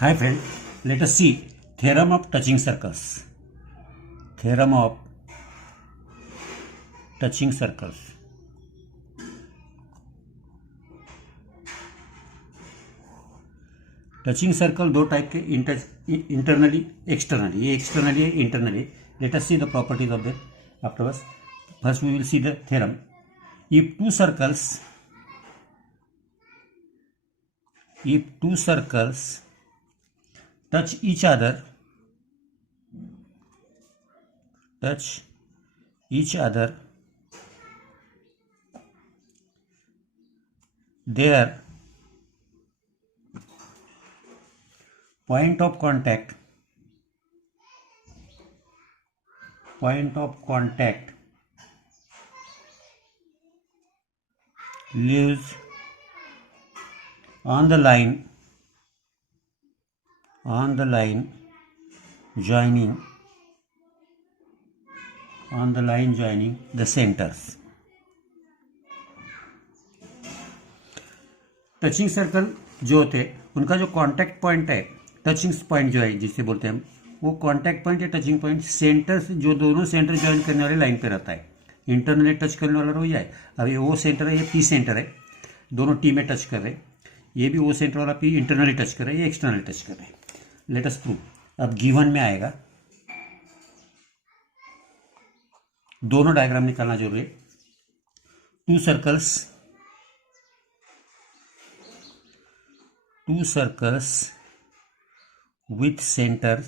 Hi friend, let us see theorem of touching circles. Theorem of touching circles. Touching circle दो type के, internally externally. ये externally है, internally. Let us see the properties of that afterwards. First we will see the theorem. if two circles touch each other, their point of contact lives on the line joining the centers. Touching circle जो होते हैं उनका जो contact point है, touching point जो है जिसे बोलते हैं हम, वो कांटेक्ट पॉइंट या टचिंग पॉइंट सेंटर से, जो दोनों सेंटर ज्वाइन करने वाले लाइन पे रहता है. इंटरनली टच करने वाला रो है. अब ये ओ सेंटर है, ये पी सेंटर है, दोनों टी में टच कर रहे हैं. ये भी ओ सेंटर वाला पी इंटरनली टच कर रहे हैं, ये एक्सटर्नली टच कर रहे हैं. Let us prove. अब गिवन में आएगा, दोनों डायग्राम निकालना जरूरी है. Two circles with center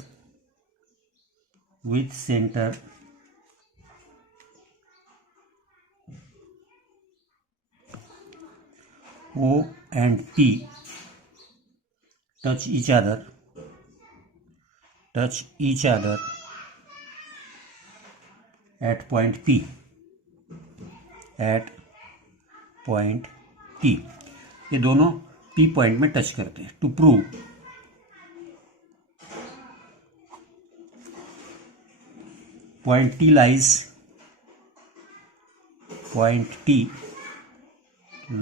O and P touch each other at point P. ये दोनों P पॉइंट में टच करते हैं. To prove point T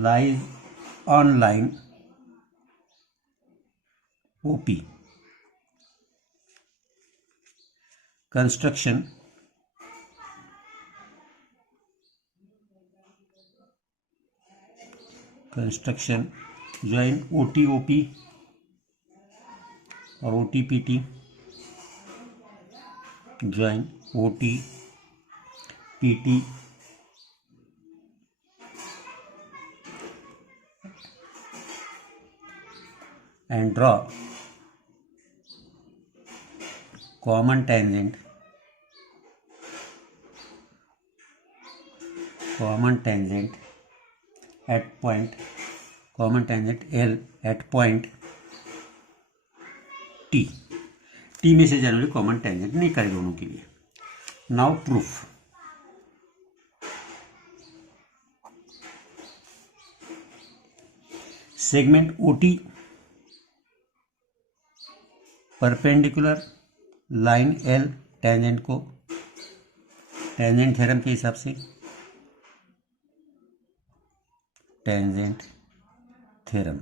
lies on line OP. Construction join OT OP और OT PT. join OT PT and draw common tangent at point L at point T. T में से generally common tangent नहीं करे दोनों के लिए. Now proof. Segment OT perpendicular line L tangent को, tangent theorem के हिसाब से, tangent theorem.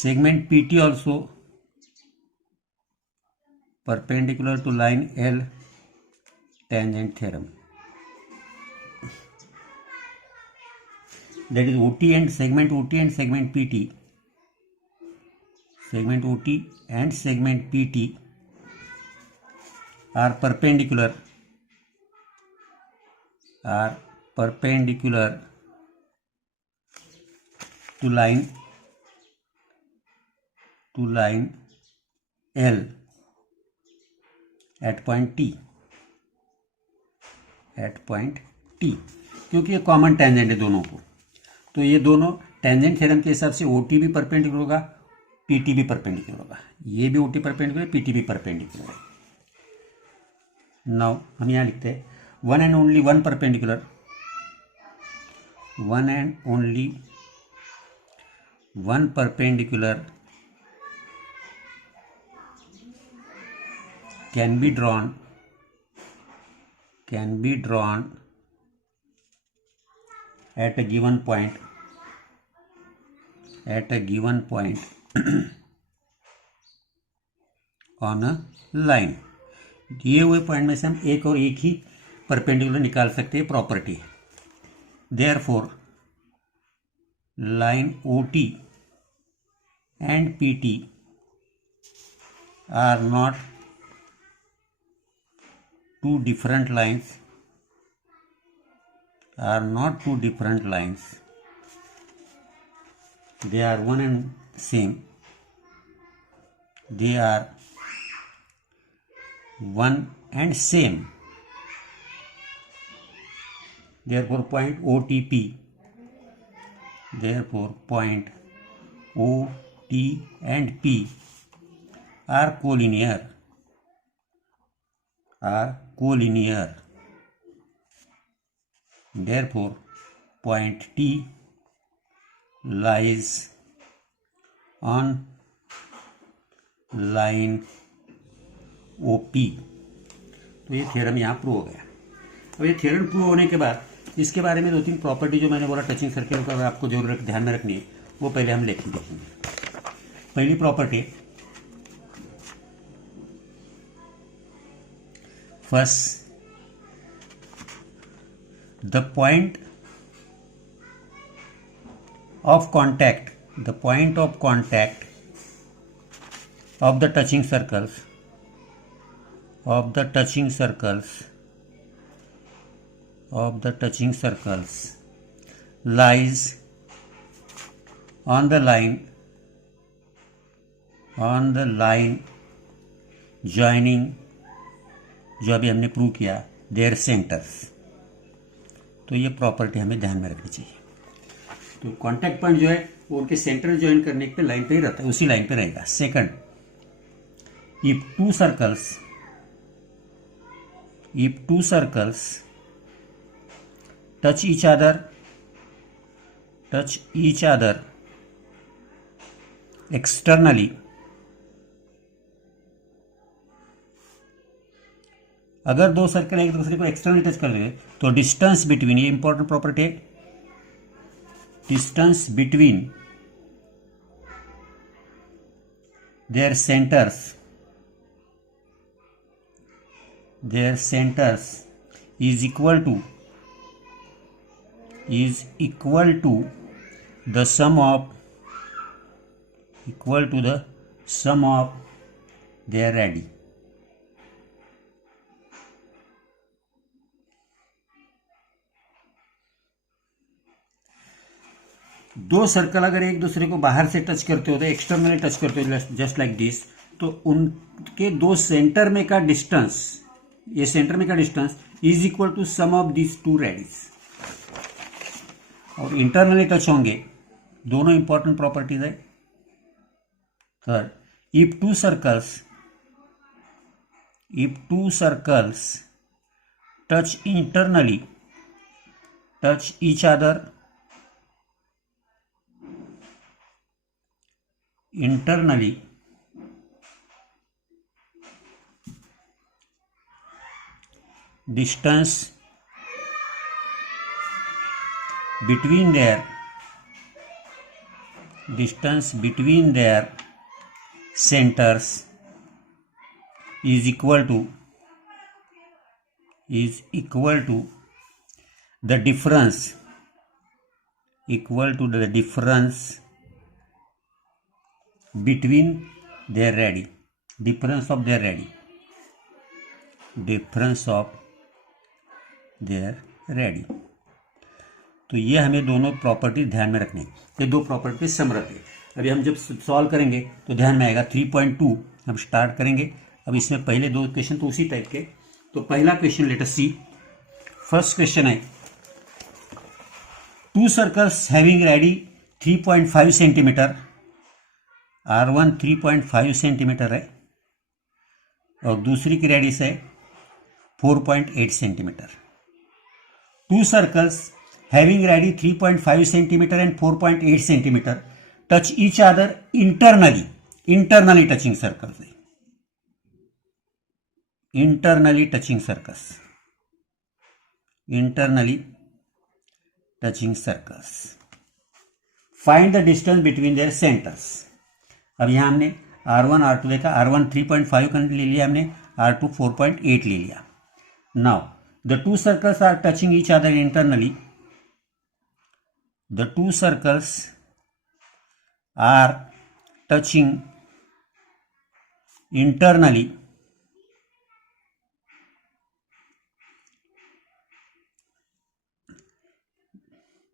segment PT also perpendicular to line L, tangent theorem. That is OT and segment PT. Segment OT and segment PT are perpendicular to line L at point T. क्योंकि ये common tangent है दोनों को, तो ये दोनों tangent theorem के हिसाब से OT भी परपेंडिकुलर होगा, PT भी परपेंडिकुलर होगा. ये भी OT परपेंडिकुलर है, PT भी परपेंडिकुलर है. नाउ हम यहाँ लिखते हैं one and only one perpendicular can be drawn at a given point at a given point on a line। दिए हुए पॉइंट में से हम एक और एक ही परपेंडिकुलर निकाल सकते हैं property. Therefore line OT and PT are not two different lines, they are one and same, they are one and same। therefore point OT and P are collinear, therefore point T lies on line OP। तो ये थ्योरम यहाँ प्रूव हो गया। अब ये theorem prove होने के बाद इसके बारे में 2-3 प्रॉपर्टी जो मैंने बोला टचिंग सर्कल का आपको जरूर ध्यान में रखनी है, वो पहले हम लेके देखेंगे। पहली property, first the point of contact of the touching circles lies on the line joining, जो अभी हमने प्रूव किया, their centers। तो ये प्रॉपर्टी हमें ध्यान में रखनी चाहिए। तो कॉन्टैक्ट पॉइंट जो है वो उनके सेंटर ज्वाइन करने पे लाइन पे ही रहता है, उसी लाइन पे रहेगा। Second, if two circles touch each other externally, अगर दो सर्कल एक दूसरे को एक्सटर्नली टच कर रहे हैं तो डिस्टेंस बिटवीन, ये इंपॉर्टेंट प्रॉपर्टी है, distance between their centers is equal to the sum of their radii। दो सर्कल अगर एक दूसरे को बाहर से टच करते होते, एक्सटर्नली टच करते हो जस्ट लाइक दिस, तो उनके दो सेंटर में का डिस्टेंस, ये सेंटर में का distance is equal to sum of this two radius. और इंटरनली टच होंगे, दोनों इंपॉर्टेंट प्रॉपर्टीज है। Third, if two circles touch each other internally, distance between their centers is equal to the difference between their radii, difference of their radii। तो ये हमें दोनों प्रॉपर्टी ध्यान में रखनी है। ये दो प्रॉपर्टी समरत है। अभी हम जब सॉल्व करेंगे तो ध्यान में आएगा। 3.2 हम स्टार्ट करेंगे। अब इसमें पहले दो क्वेश्चन तो उसी टाइप के। तो पहला क्वेश्चन लेट अस सी। फर्स्ट क्वेश्चन है, two circles having ready 3.5 centimetre, R1 3.5 सेंटीमीटर है और दूसरी की रेडियस है 4.8 centimetre. To circles having ready 3.5 centimetre and 4.8 centimetre touch each other internally touching circles है, internally touching circles। Find the distance between their centres. अब यहाँ हमने R1 R2 देखा, R1 3.5 ले लिया हमने, R2 4.8 ले लिया। Now the two circles are touching each other internally, the two circles are touching internally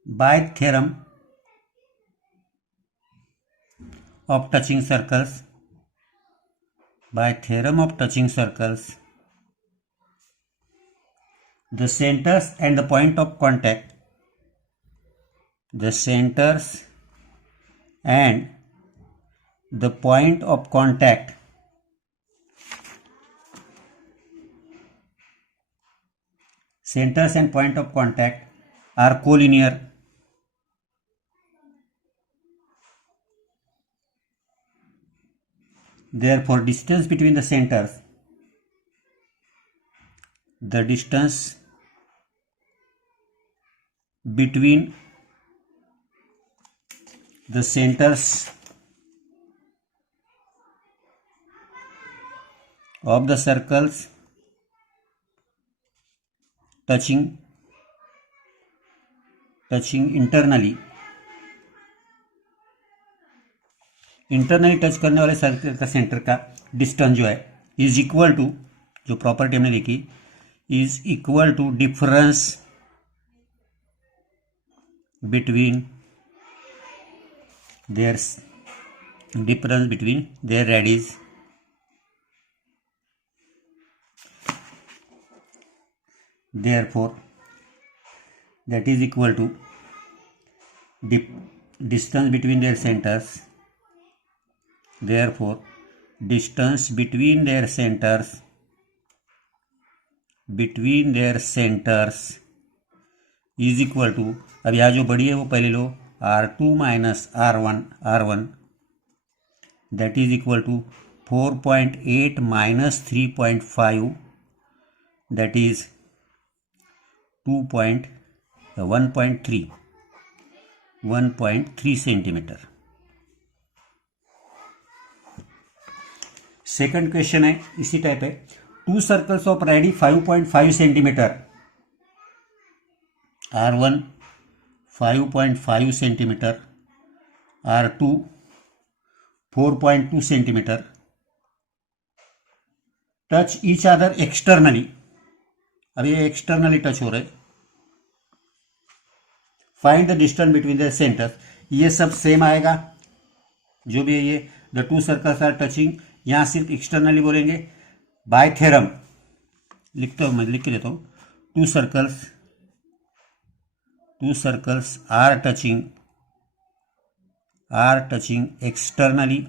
by theorem of touching circles, by theorem of touching circles, the centers and the point of contact, the centers and the point of contact centers and point of contact are collinear. Therefore, distance between the centers, the distance between the centers of the circles touching internally touch करने वाले circle का centre का distance जो है is equal to, जो property हमने देखी, is equal to difference between their radius, therefore that is equal to distance between their centers, therefore distance between their centers is equal to, अब यहाँ जो बड़ी है वो पहले लो, R2 minus R1 that is equal to 4.8 minus 3.5 that is 1.3 centimetre. Second question है इसी type है, two circles of radii 5.5 centimetre, R1 5.5 centimetre, R2 4.2 centimetre, touch each other externally, अब ये एक्सटर्नली टच हो रहे, find the distance between the centres, ये सब same आएगा जो भी है ये, the two circles are touching, यहां सिर्फ एक्सटर्नली बोलेंगे, बाय थ्योरम लिखता हूं, मैं लिख के देता हूं, two circles are touching externally,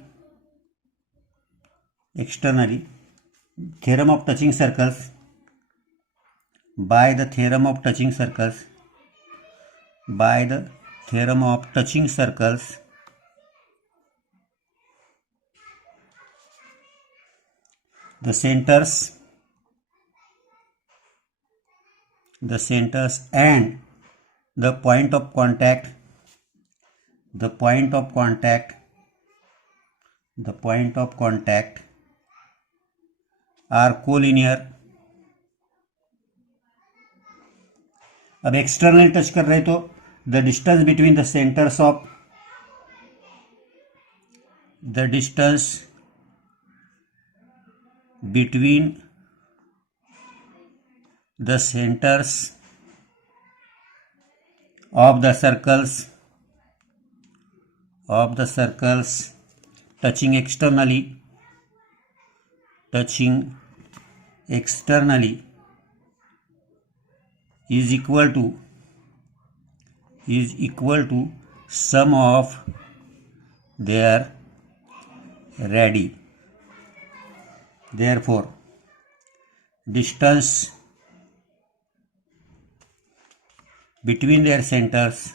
theorem of touching circles, by the theorem of touching circles, the centers and the point of contact are collinear। अब एक्सटर्नल टच कर रहे तो the distance between the centres of the distance between the centers of the circles touching externally is equal to sum of their radii. Therefore, distance between their centers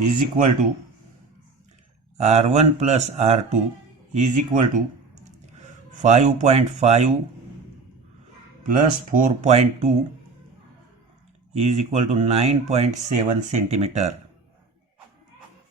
is equal to R1 plus R2 is equal to 5.5 plus 4.2 is equal to 9.7 सेंटीमीटर।